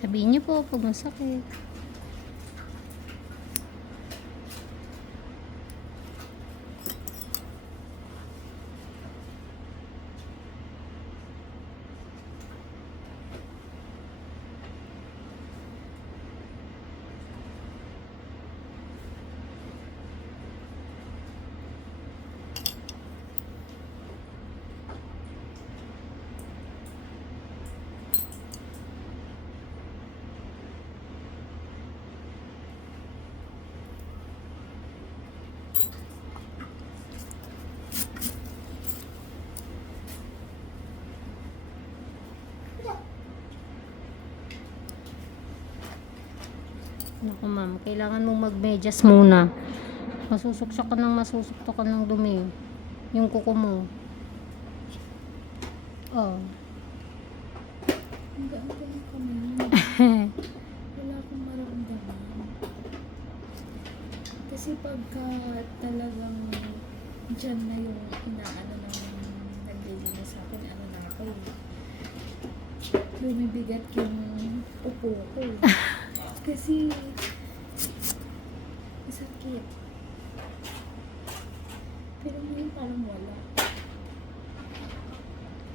Sabihin niyo po pag masakit. Naku ma'am, kailangan mong magmedyas muna. Masusukso ka ng dumi. Yung kuko mo. Oh. Ang gaan-gaan kami. Wala akong maramdaman. Kasi pagka talagang dyan na yung inaano ng naglilinis sa akin, ano na ako eh. Lumibigat yung upo ko. Kasi sakit. Pero ngayon parang wala.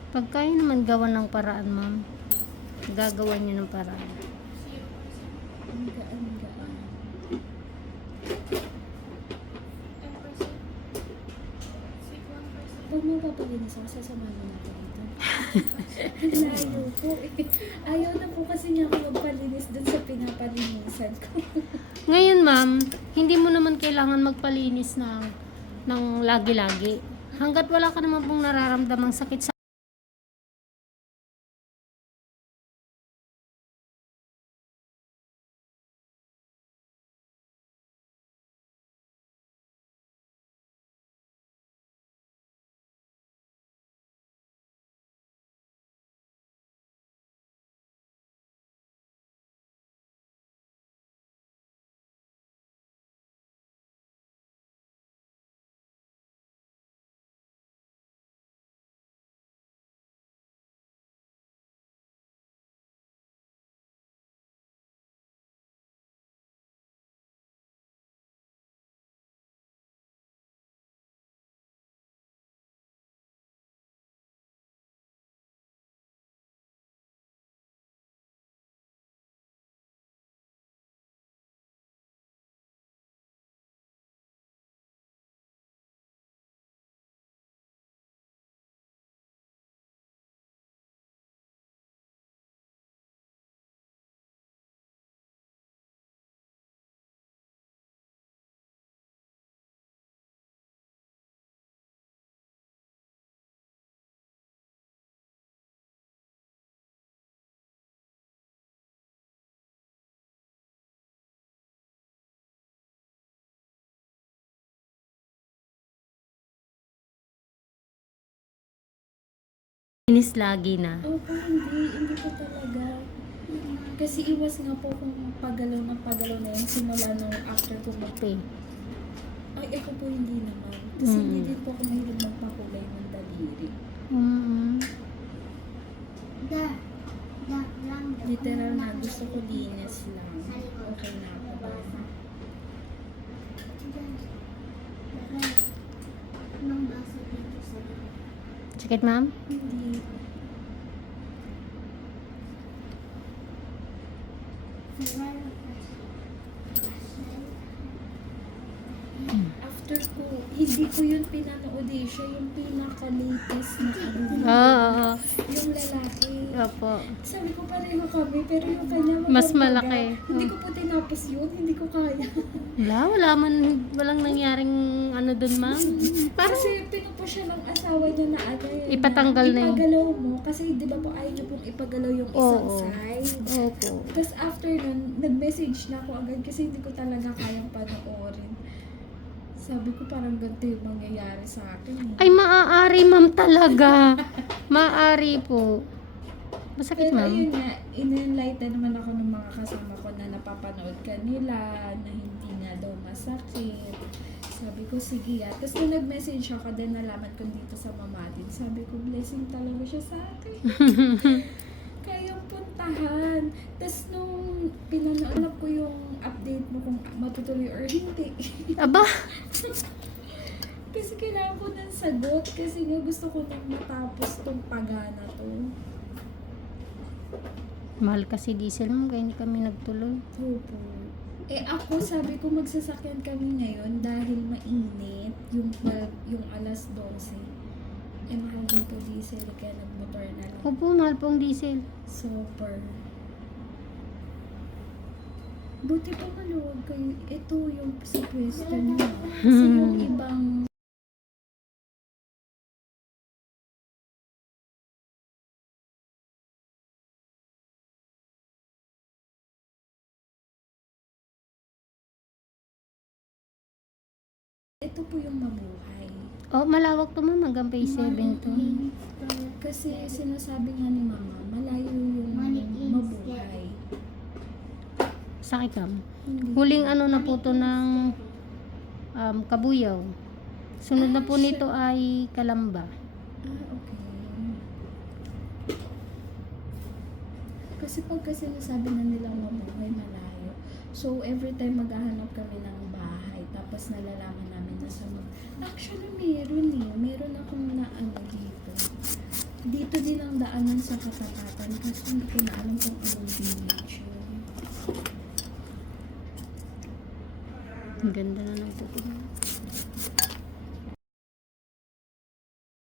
Pag kaya naman gawan ng paraan, ma'am. Gagawa niyo ng paraan. Ang gaan-gaan. Pag mapapalinis ako, sasamahan mo natin dito. Ayaw po eh. Ayaw na po kasi niya ako magpalinis dun sa pinapalinisan ko. Ngayon, ma'am, hindi mo naman kailangan magpalinis ng lagi-lagi. Hanggat wala ka naman pong nararamdamang sakit sa linis lagi na. Opo, hindi po talaga. Kasi iwas nga po kung pagalaw na yun simula nung after ko Okay. Ay, ako po hindi naman. Kasi hindi din po ako mahilig magpakulay ng daliri. Literal na gusto ko linis lang. Okay na ako ba? Sakit, ma'am? Hindi. After ko, hindi ko yun pinanood eh. Siya yung pinaka-latest na ano. Oo. yung lalaki. Opo. Sabi ko pareho kami, pero yung kanya Mas maganda. malaki. Hindi ko po tinapos yun, hindi ko kaya. Walang nangyaring ano dun, ma'am. Parang Kasi pinupo siya ng asawa niya na ano yun. Ipatanggal na yun. Ipagalaw mo, kasi di ba po ayaw niyo pong ipagalaw yung isang Oo. side. opo. Tapos after nun, nag-message na ako agad kasi hindi ko talaga kayang panoorin. Sabi ko parang ganito yung mangyayari sa akin. Ay, maaari, ma'am, talaga. Maaari po. Masakit, Pero ma'am. ayun nga, in-enlighten naman ako ng mga kasama ko na napapanood ka nila, na hindi nga daw masakit. Sabi ko, sige ya. Tapos nung nag-message ako, then nalaman ko dito sa mama din. Sabi ko, blessing talaga siya sa akin. Kayang puntahan. Tapos nung pinanood ko yung update mo kung matutuloy or hindi. Aba, Kasi kailangan ko ng sagot. Kasi nga gusto ko nang matapos tong pagana to. mahal kasi diesel, ma'am, kaya hindi kami nagtuloy. Opo. Eh ako, sabi ko magsasakyan kami ngayon dahil mainit yung 12, yung alas 12. Eh mahal daw po diesel, kaya nagmotor na lang. Opo, mahal pong diesel. Super. Buti pa maluwag kayo. Ito yung sa pwesto niyo. Kasi yung ibang ito po yung mabuhay. Oh, malawak to, ma'am, hanggang phase 7 to. Kasi sinasabi nga ni mama, malayo yung mabuhay. Sakit, ma'am. Hindi. Huling ano na po to ng Kabuyaw. Sunod na po nito ay Kalamba. Okay. Kasi pagka sinasabi na nilang mabuhay, malayo. So, every time maghahanap kami ng bahay, tapos nalalaman namin na sa actually, meron eh. Meron akong na ano dito. Dito din ang daanan sa Katapatan kasi hindi ko na alam kung anong village yun. Ang ganda na ng puti.